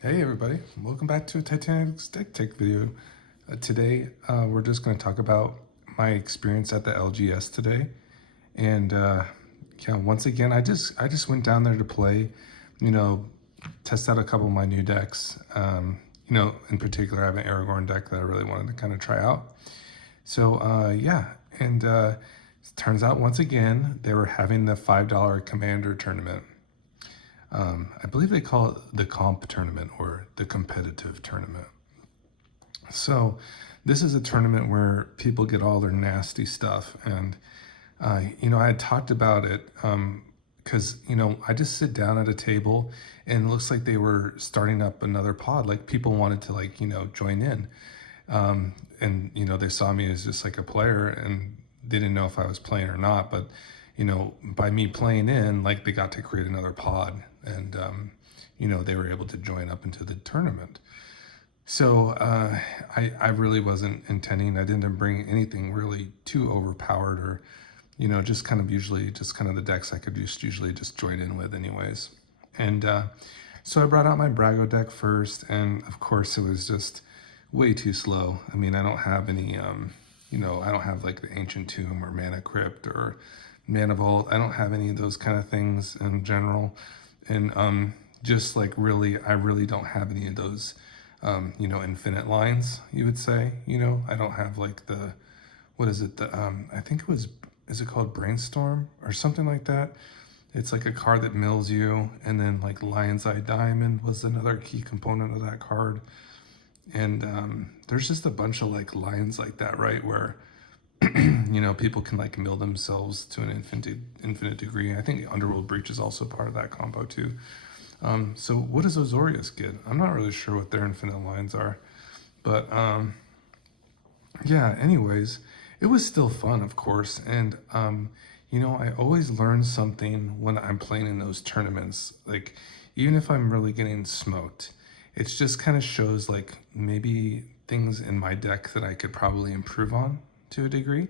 Hey everybody, welcome back to a Titanic Stick Take video. Today we're just going to talk about my experience at the LGS today. And yeah, once again, I just went down there to play, you know, test out a couple of my new decks. In particular, I have an Aragorn deck that I really wanted to kind of try out. So yeah, and it turns out once again, they were having the $5 Commander tournament. I believe they call it the comp tournament or the competitive tournament. So this is a tournament where people get all their nasty stuff. And, I had talked about it because, I just sit down at a table and it looks like they were starting up another pod. Like people wanted to join in. They saw me as just like a player and they didn't know if I was playing or not. But, by me playing in, like they got to create another pod and, they were able to join up into the tournament. So I really wasn't intending, I didn't bring anything really too overpowered or, just kind of usually just kind of the decks I could usually just join in with anyways. And so I brought out my Brago deck first, and of course it was just way too slow. I mean, I don't have any, I don't have like the Ancient Tomb or Mana Crypt or Mana Vault. I don't have any of those kind of things in general. And just like really, I really don't have any of those, infinite lines, you would say. I don't have like the, what is it? I think it was, is it called Brainstorm or something like that? It's like a card that mills you, and then like Lion's Eye Diamond was another key component of that card. And there's just a bunch of like lines like that, right? Where, people can like mill themselves to an infinite degree. I think the Underworld Breach is also part of that combo too. So what does Azorius get? I'm not really sure what their infinite lines are, but yeah, anyways, it was still fun, of course. And, I always learn something when I'm playing in those tournaments. Like, even if I'm really getting smoked, it just kind of shows like maybe things in my deck that I could probably improve on to a degree.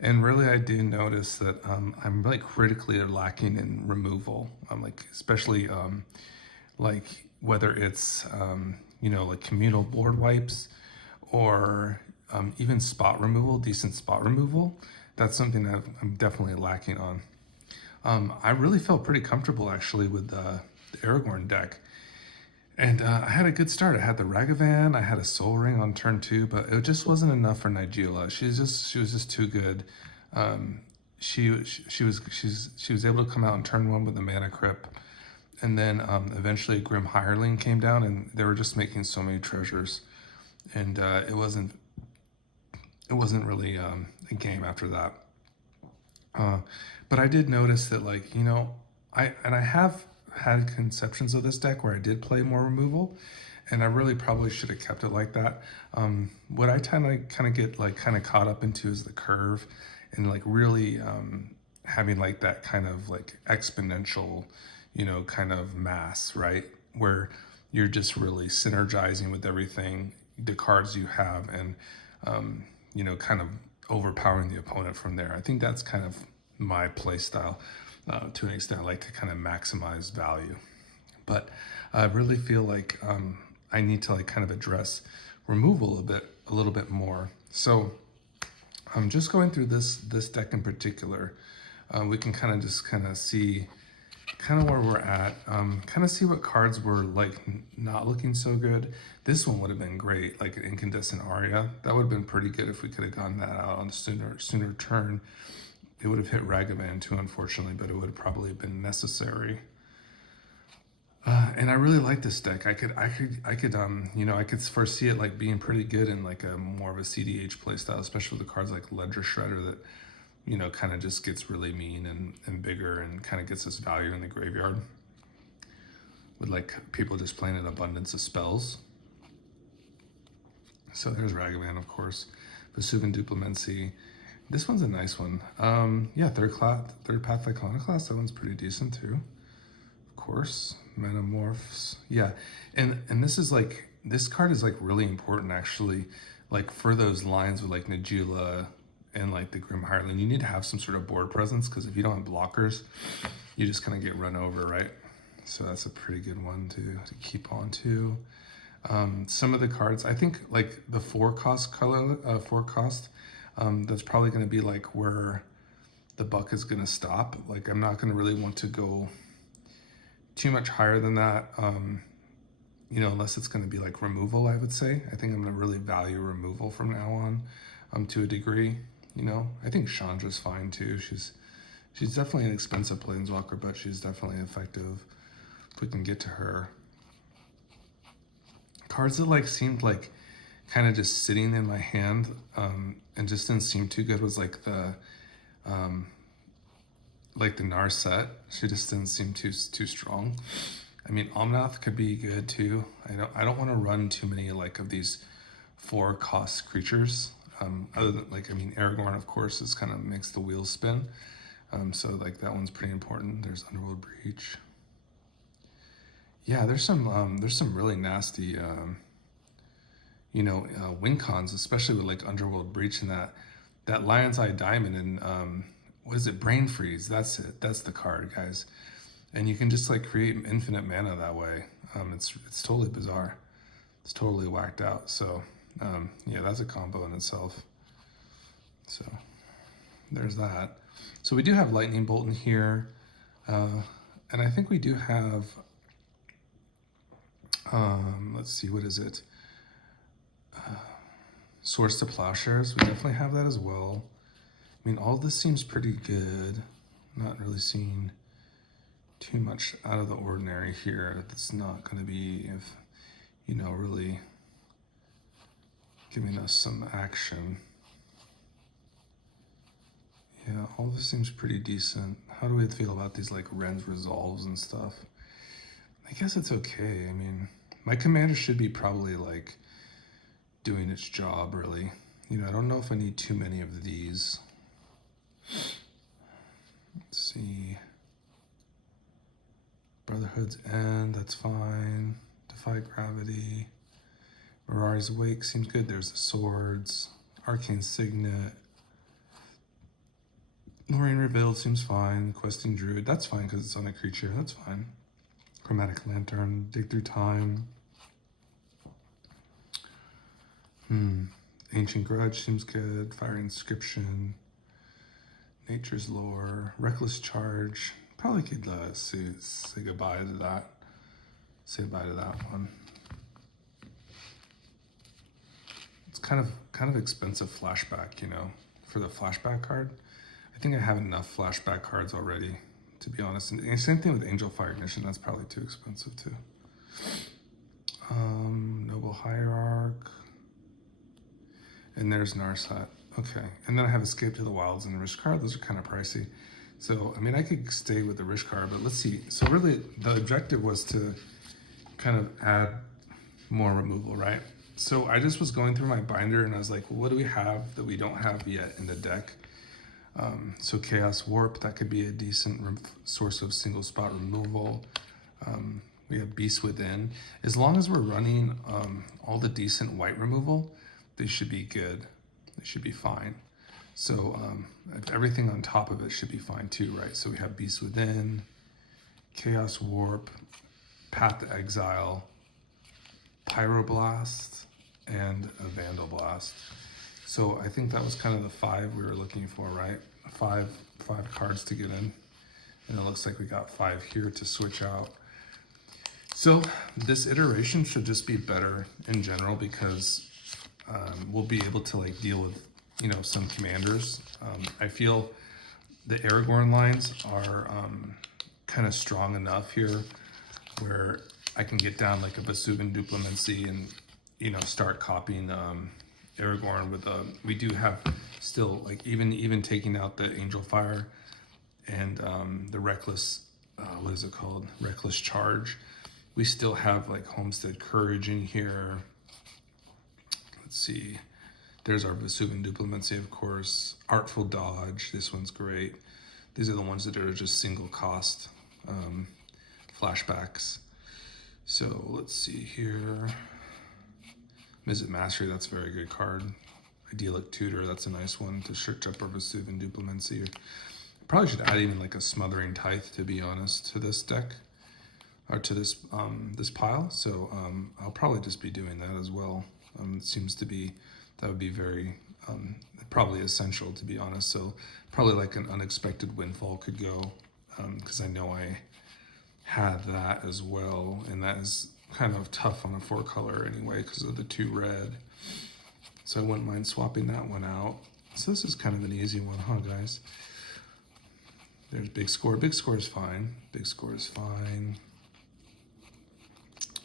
And really, I do notice that I'm like critically lacking in removal. I'm like, especially like whether it's, like communal board wipes or even spot removal, decent spot removal. That's something that I'm definitely lacking on. I really felt pretty comfortable actually with the Aragorn deck. And I had a good start. I had the Ragavan, I had a Soul Ring on turn 2, but it just wasn't enough for Nigella. She was just too good. She was able to come out on turn 1 with the Mana Crypt, and then eventually Grim Hireling came down, and they were just making so many treasures, and it wasn't really a game after that. But I did notice that, like, I have had conceptions of this deck where I did play more removal, and I really probably should have kept it like that. What I kind of get like kind of caught up into is the curve, and like really having like that kind of like exponential, kind of mass, right? Where you're just really synergizing with everything, the cards you have, and kind of overpowering the opponent from there. I think that's kind of my play style. To an extent, I like to kind of maximize value, but I really feel like I need to like kind of address removal a little bit more. So I'm just going through this deck in particular. We can kind of just kind of see kind of where we're at, kind of see what cards were like not looking so good. This one would have been great, like an Incandescent Aria. That would have been pretty good if we could have gotten that out on a sooner turn. It would have hit Ragavan too, unfortunately, but it would have probably been necessary. And I really like this deck. I could foresee it like being pretty good in like a more of a cEDH playstyle, especially with the cards like Ledger Shredder that, kind of just gets really mean and bigger and kind of gets us value in the graveyard. With like people just playing an abundance of spells. So there's Ragavan, of course. Vesuvian Duplimency. This one's a nice one. Yeah, third path Iconoclast. That one's pretty decent too. Of course, Metamorphs. Yeah, and this is like, this card is like really important actually, like for those lines with like Nigella and like the Grim Hireling. You need to have some sort of board presence, because if you don't have blockers, you just kind of get run over, right? So that's a pretty good one to keep on to. Some of the cards, I think like the 4-cost color, 4-cost, that's probably going to be like where the buck is going to stop. Like I'm not going to really want to go too much higher than that, you know, unless it's going to be like removal, I would say. I think I'm going to really value removal from now on, to a degree. You know, I think Chandra's fine too. She's definitely an expensive planeswalker, but she's definitely effective if we can get to her. Cards that like seemed like kind of just sitting in my hand, and just didn't seem too good was like the Narset. She just didn't seem too strong. I mean, Omnath could be good too. I don't want to run too many like of these 4-cost creatures. Other than like, I mean, Aragorn of course is kind of makes the wheels spin. So like that one's pretty important. There's Underworld Breach. Yeah, there's some really nasty, you know, win cons, especially with like Underworld Breach and that Lion's Eye Diamond and what is it, Brain Freeze? That's it. That's the card, guys. And you can just like create infinite mana that way. It's totally bizarre. It's totally whacked out. So yeah, that's a combo in itself. So there's that. So we do have Lightning Bolt in here, and I think we do have. Let's see, what is it? Swords to Plowshares. We definitely have that as well. I mean, all this seems pretty good. Not really seeing too much out of the ordinary here. That's not going to be, if you know, really giving us some action. Yeah, all this seems pretty decent. How do we feel about these like Ren's Resolves and stuff? I guess it's okay. I mean, my commander should be probably like doing its job, really. You know, I don't know if I need too many of these. Let's see. Brotherhood's End, that's fine. Defy Gravity. Mirari's Wake seems good. There's the Swords. Arcane Signet. Lorraine Revealed seems fine. Questing Druid, that's fine because it's on a creature. That's fine. Chromatic Lantern, Dig Through Time. Ancient Grudge seems good. Fire Inscription. Nature's Lore. Reckless Charge. Probably could say goodbye to that. Say goodbye to that one. It's kind of expensive flashback, you know, for the flashback card. I think I have enough flashback cards already, to be honest. And same thing with Angel Fire Ignition, that's probably too expensive too. Noble Hierarch. And there's Narset. Okay, and then I have Escape to the Wilds and the Rish card. Those are kind of pricey. So, I mean, I could stay with the Rish card, but let's see. So really, the objective was to kind of add more removal, right? So I just was going through my binder and I was like, well, what do we have that we don't have yet in the deck? So Chaos Warp, that could be a decent source of single spot removal. We have Beast Within. As long as we're running all the decent white removal, they should be good. They should be fine. So everything on top of it should be fine too, right? So we have Beast Within, Chaos Warp, Path to Exile, Pyroblast, and a Vandal Blast. So I think that was kind of the 5 we were looking for, right? Five cards to get in. And it looks like we got 5 here to switch out. So this iteration should just be better in general because we'll be able to like deal with, you know, some commanders. I feel the Aragorn lines are kind of strong enough here where I can get down like a Vesuvian Duplimancy and, you know, start copying Aragorn with we do have still like even taking out the Angel Fire and the Reckless, what is it called? Reckless Charge. We still have like Homestead Courage in here. Let's see. There's our Vesuvian Duplimancy, of course. Artful Dodge. This one's great. These are the ones that are just single cost flashbacks. So let's see here. Visit Mastery, that's a very good card. Idyllic Tutor, that's a nice one to search up our Vesuvian Duplimancy. Probably should add even like a Smothering Tithe, to be honest, to this deck. or to this pile. So I'll probably just be doing that as well. It seems to be that would be very probably essential, to be honest. So probably like an unexpected windfall could go, because I know I had that as well, and that is kind of tough on a 4-color anyway because of the 2 red. So I wouldn't mind swapping that one out. So this is kind of an easy one, huh, guys? There's big score. Big score is fine. Big score is fine.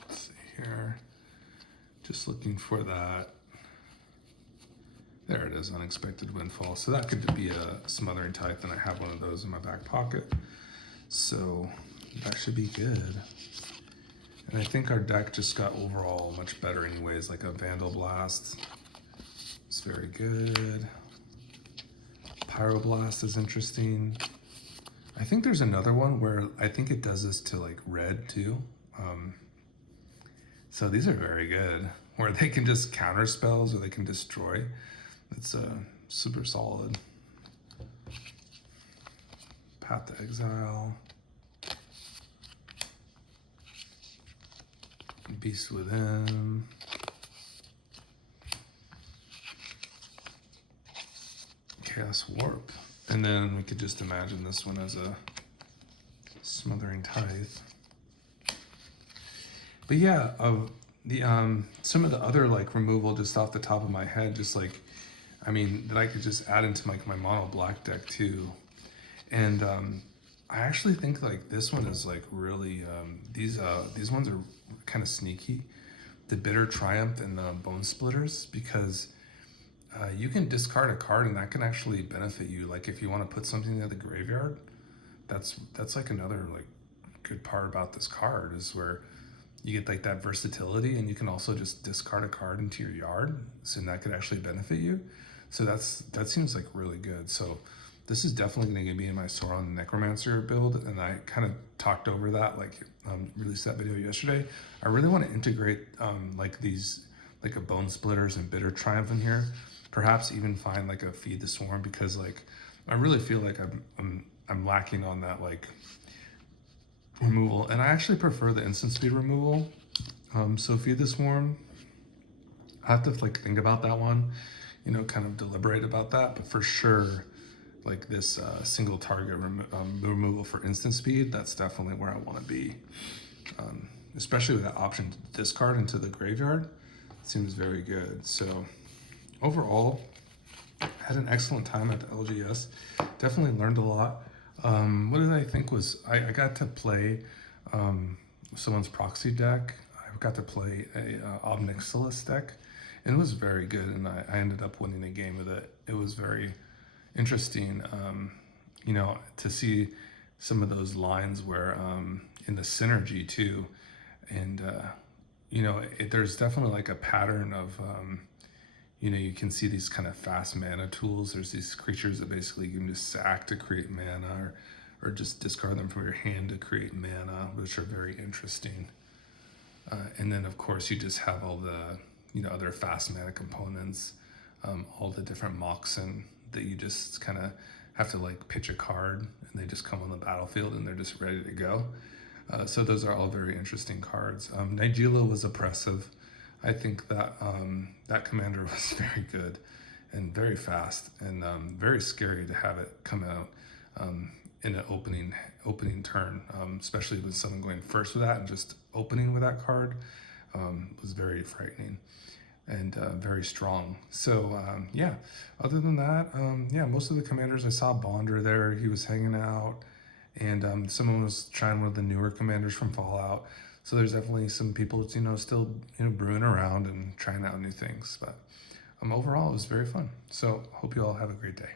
Let's see here. Just looking for that. There it is, unexpected windfall. So that could be a smothering tithe, and I have one of those in my back pocket. So that should be good. And I think our deck just got overall much better anyways, like a Vandal Blast. It's very good. Pyroblast is interesting. I think there's another one where I think it does this to like red too. So these are very good, where they can just counter spells or they can destroy. It's super solid. Path to Exile. Beast Within. Chaos Warp. And then we could just imagine this one as a Smothering Tithe. But yeah, some of the other like removal just off the top of my head, just like, I mean, that I could just add into like my mono black deck too. And I actually think like this one is like really, these ones are kind of sneaky. The Bitter Triumph and the Bone Splitters, because you can discard a card and that can actually benefit you. Like if you want to put something in the graveyard, that's like another like good part about this card, is where you get like that versatility, and you can also just discard a card into your yard, so that could actually benefit you. So that seems like really good. So this is definitely going to be in my Sauron Necromancer build, and I kind of talked over that, like released that video yesterday. I really want to integrate like these, like a Bone Splitters and Bitter Triumph in here. Perhaps even find like a Feed the Swarm, because like I really feel like I'm lacking on that like removal, and I actually prefer the instant speed removal. So Feed the Swarm, I have to like think about that one, you know, kind of deliberate about that, but for sure, like this single target removal for instant speed, that's definitely where I want to be. Especially with that option to discard into the graveyard, it seems very good. So overall, I had an excellent time at the LGS. Definitely learned a lot. What did I think was, I got to play someone's proxy deck. I got to play a Ob Nixilis deck, and it was very good, and I ended up winning a game with it. It was very interesting, you know, to see some of those lines where in the synergy too, and you know, there's definitely like a pattern of you know, you can see these kind of fast mana tools. There's these creatures that basically you can just sack to create mana, or just discard them from your hand to create mana, which are very interesting. And then of course you just have all the, you know, other fast mana components, all the different Moxen that you just kind of have to like pitch a card, and they just come on the battlefield and they're just ready to go. So those are all very interesting cards. Nigella was oppressive. I think that that commander was very good and very fast, and very scary to have it come out in an opening turn, especially with someone going first with that and just opening with that card, was very frightening and very strong. So yeah, other than that, yeah, most of the commanders, I saw Bonder there, he was hanging out, and someone was trying one of the newer commanders from Fallout. So there's definitely some people, you know, still, you know, brewing around and trying out new things. But overall, it was very fun. So hope you all have a great day.